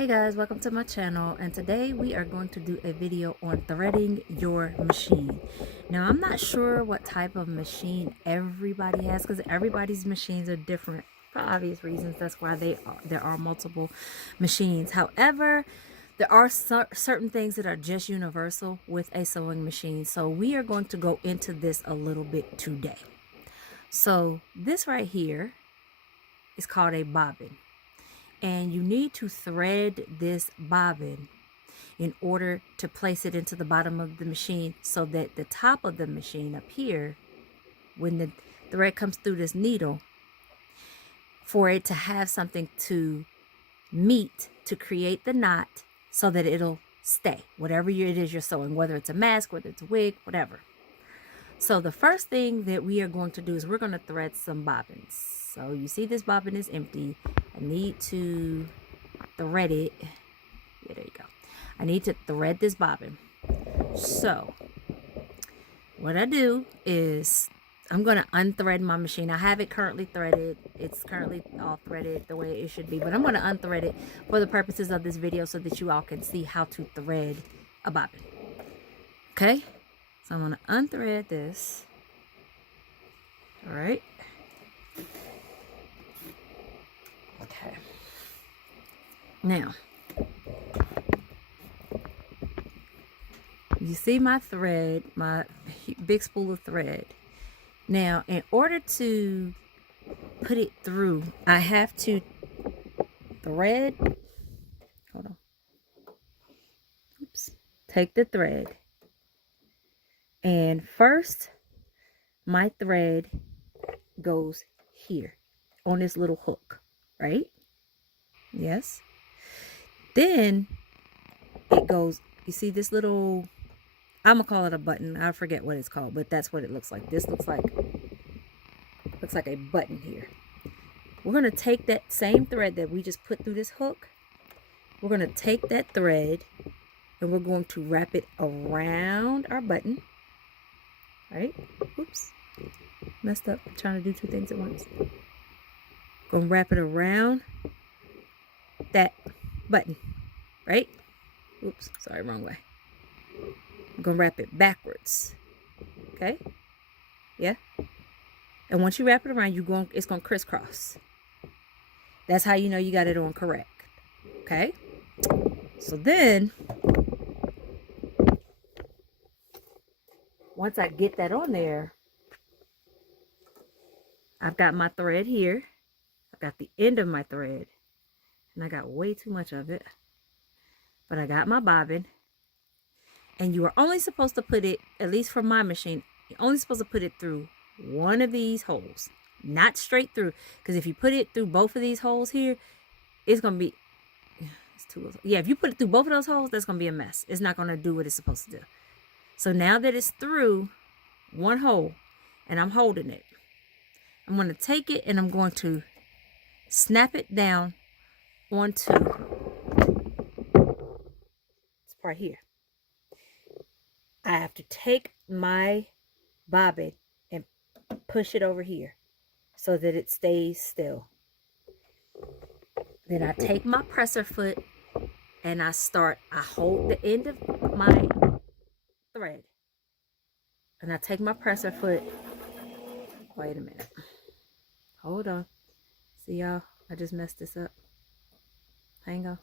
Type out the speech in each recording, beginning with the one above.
Hey guys, welcome to my channel, and today we are going to do a video on threading your machine. Now I'm not sure what type of machine everybody has because everybody's machines are different for obvious reasons. That's why there are multiple machines. However, there are certain things that are just universal with a sewing machine, so we are going to go into this a little bit today. So this right here is called a bobbin. And you need to thread this bobbin in order to place it into the bottom of the machine so that the top of the machine up here, when the thread comes through this needle, for it to have something to meet to create the knot so that it'll stay, whatever it is you're sewing, whether it's a mask, whether it's a wig, whatever. So the first thing that we are going to do is we're going to thread some bobbins. So you see this bobbin is empty. I need to thread it. Yeah, there you go. I need to thread this bobbin. So what I do is I'm going to unthread my machine. I have it currently threaded. It's currently all threaded the way it should be. But I'm going to unthread it for the purposes of this video so that you all can see how to thread a bobbin. Okay? So I'm going to unthread this. All right. Okay. Now, you see my thread, my big spool of thread. Now, in order to put it through, I have to thread. Hold on. Oops. Take the thread. And first, my thread goes here on this little hook, right? Yes. Then it goes, you see this little, I'm gonna call it a button. I forget what it's called, but that's what it looks like. This looks like a button here. We're gonna take that same thread that we just put through this hook. We're gonna take that thread and we're going to wrap it around our button. Right? Oops. Messed up. I'm trying to do two things at once. Gonna wrap it around that button. Right? Oops. Sorry, wrong way. I'm gonna wrap it backwards. Okay? Yeah? And once you wrap it around, it's gonna crisscross. That's how you know you got it on correct. Okay? So then, once I get that on there, I've got my thread here. I've got the end of my thread. And I got way too much of it. But I got my bobbin. And you are only supposed to put it, at least for my machine, you're only supposed to put it through one of these holes. Not straight through. Because if you put it through both of these holes here, it's going to be, if you put it through both of those holes, that's going to be a mess. It's not going to do what it's supposed to do. So now that it's through one hole and I'm holding it, I'm going to take it and I'm going to snap it down onto this part here. I have to take my bobbin and push it over here so that it stays still. Then I take my presser foot and I hold the end of my thread and I take my presser foot. Wait a minute, hold on. See y'all, I just messed this up. Hang on.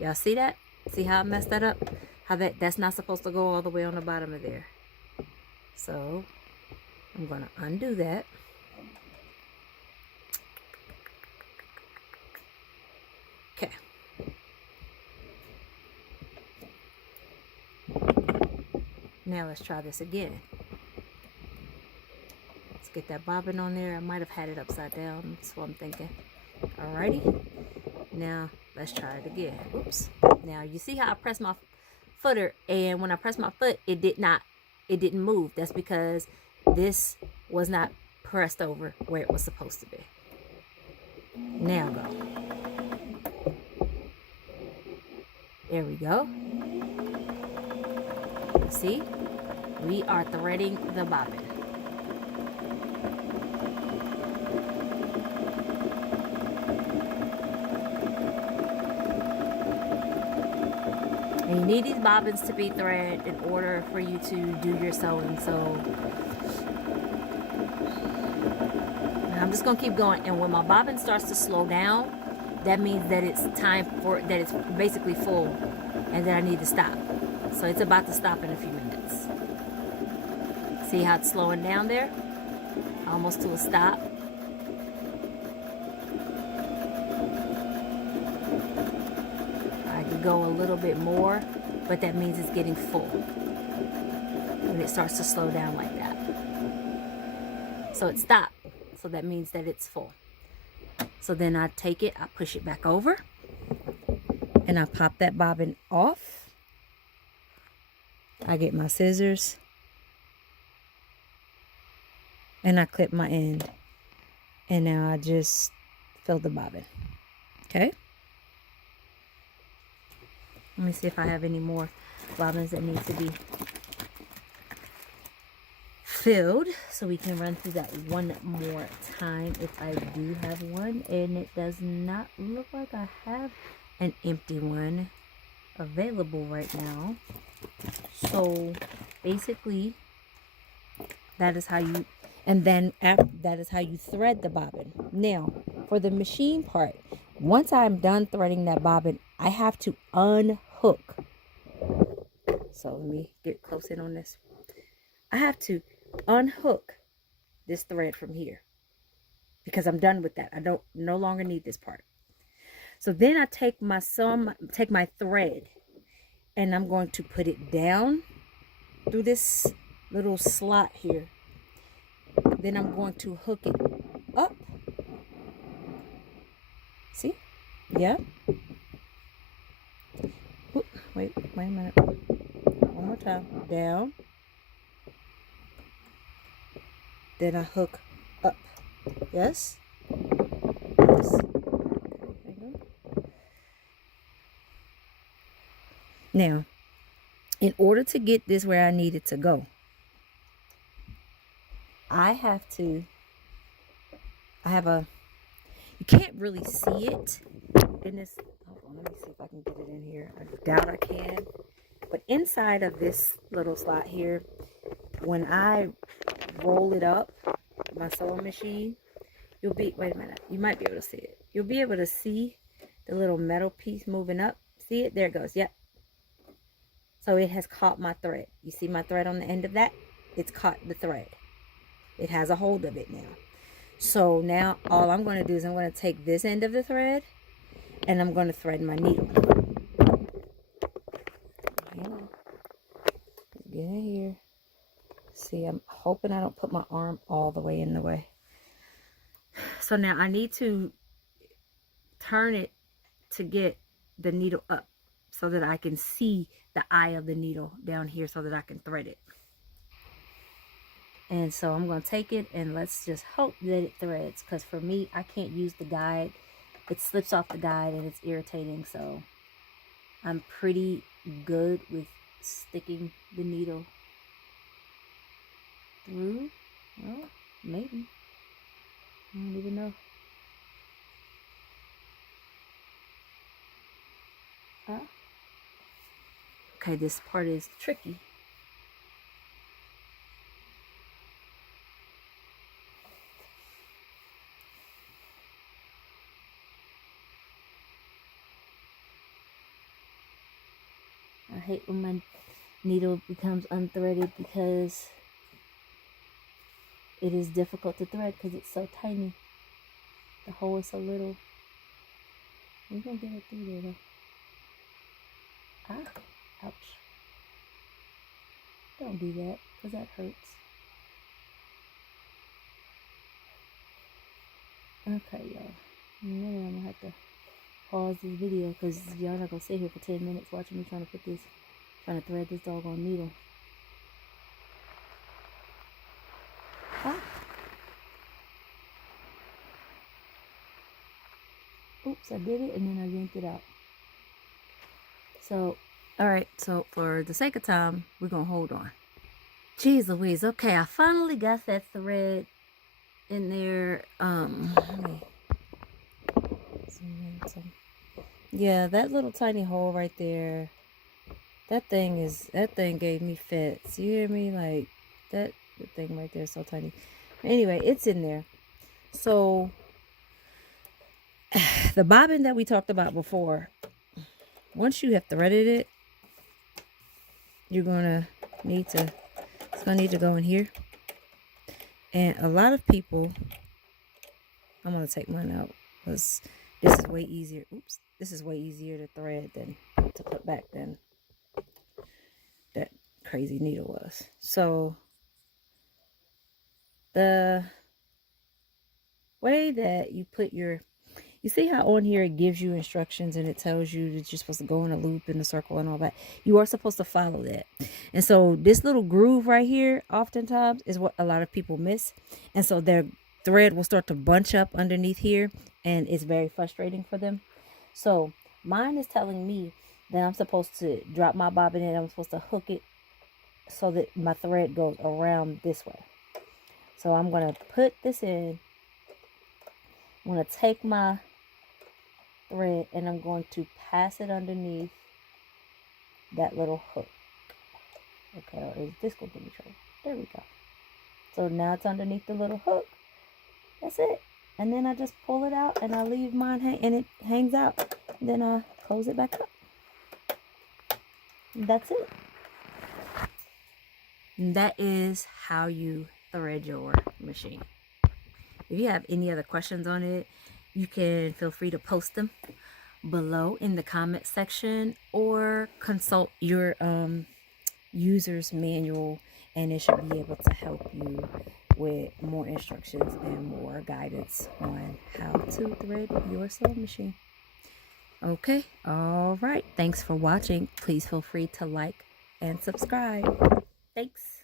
Y'all see that? See how I messed that up? How that's not supposed to go all the way on the bottom of there. So I'm gonna undo that. Okay. Now let's try this again. Let's get that bobbin on there. I might have had it upside down. That's what I'm thinking. Alrighty. Now let's try it again. Oops. Now you see how I pressed my footer, and when I pressed my foot, it didn't move. That's because this was not pressed over where it was supposed to be. Now go. There we go. See, we are threading the bobbin. And you need these bobbins to be thread in order for you to do your sewing. So I'm just gonna keep going, and when my bobbin starts to slow down, that means that it's time for that it's basically full and that I need to stop. So it's about to stop in a few minutes. See how it's slowing down there? Almost to a stop. I could go a little bit more, but that means it's getting full when it starts to slow down like that. So it stopped. So that means that it's full. So then I take it, I push it back over, and I pop that bobbin off. I get my scissors, and I clip my end. And now I just fill the bobbin. Okay? Let me see if I have any more bobbins that need to be filled, so we can run through that one more time if I do have one. And it does not look like I have an empty one available right now. So basically that is how you, and then after that is how you thread the bobbin. Now for the machine part, once I'm done threading that bobbin, I have to unhook. So let me get close in on this. I have to unhook this thread from here because I'm done with that. I don't no longer need this part. So then I take my thread, and I'm going to put it down through this little slot here. Then I'm going to hook it up. See? Yeah. Ooh, wait a minute. One more time. Down. Then I hook up. Yes? Yes. Now, in order to get this where I need it to go, you can't really see it in this. Hold on, let me see if I can get it in here. I doubt I can. But inside of this little slot here, when I roll it up, my sewing machine, wait a minute, you might be able to see it. You'll be able to see the little metal piece moving up. See it? There it goes. Yep. So it has caught my thread. You see my thread on the end of that? It's caught the thread. It has a hold of it now. So now all I'm going to do is I'm going to take this end of the thread, and I'm going to thread my needle. Get in here. See, I'm hoping I don't put my arm all the way in the way. So now I need to turn it to get the needle up so that I can see the eye of the needle down here so that I can thread it. And so I'm going to take it, and let's just hope that it threads, because for me, I can't use the guide. It slips off the guide and it's irritating. So I'm pretty good with sticking the needle through. Well, maybe. I don't even know. Okay, this part is tricky. I hate when my needle becomes unthreaded because it is difficult to thread because it's so tiny. The hole is so little. We're gonna get it through there though. Ah, ouch. Don't do that, because that hurts. Okay, y'all. In a minute, I'm gonna have to pause this video because y'all not gonna sit here for 10 minutes watching me trying to thread this doggone needle. Ah. Oops, I did it and then I yanked it out. So, alright, so for the sake of time, we're gonna hold on. Jeez Louise, okay, I finally got that thread in there. Yeah, that little tiny hole right there That thing gave me fits. You hear me? Like that the thing right there is so tiny. Anyway, it's in there. So the bobbin that we talked about before, once you have threaded it, you're gonna need to, it's gonna need to go in here. And a lot of people, I'm gonna take mine out because this is way easier. Oops, this is way easier to thread than to put back than that crazy needle was. So the way that you put your, you see how on here it gives you instructions and it tells you that you're supposed to go in a loop in a circle and all that. You are supposed to follow that. And so this little groove right here oftentimes is what a lot of people miss. And so their thread will start to bunch up underneath here and it's very frustrating for them. So mine is telling me that I'm supposed to drop my bobbin in. I'm supposed to hook it so that my thread goes around this way. So I'm going to put this in. I'm going to take my thread and I'm going to pass it underneath that little hook. Okay, or is this going to give me trouble? There we go. So now it's underneath the little hook. That's it. And then I just pull it out and I leave mine hang, and it hangs out. And then I close it back up. And that's it. And that is how you thread your machine. If you have any other questions on it, you can feel free to post them below in the comment section or consult your user's manual and it should be able to help you with more instructions and more guidance on how to thread your sewing machine. Okay, all right. Thanks for watching. Please feel free to like and subscribe. Thanks.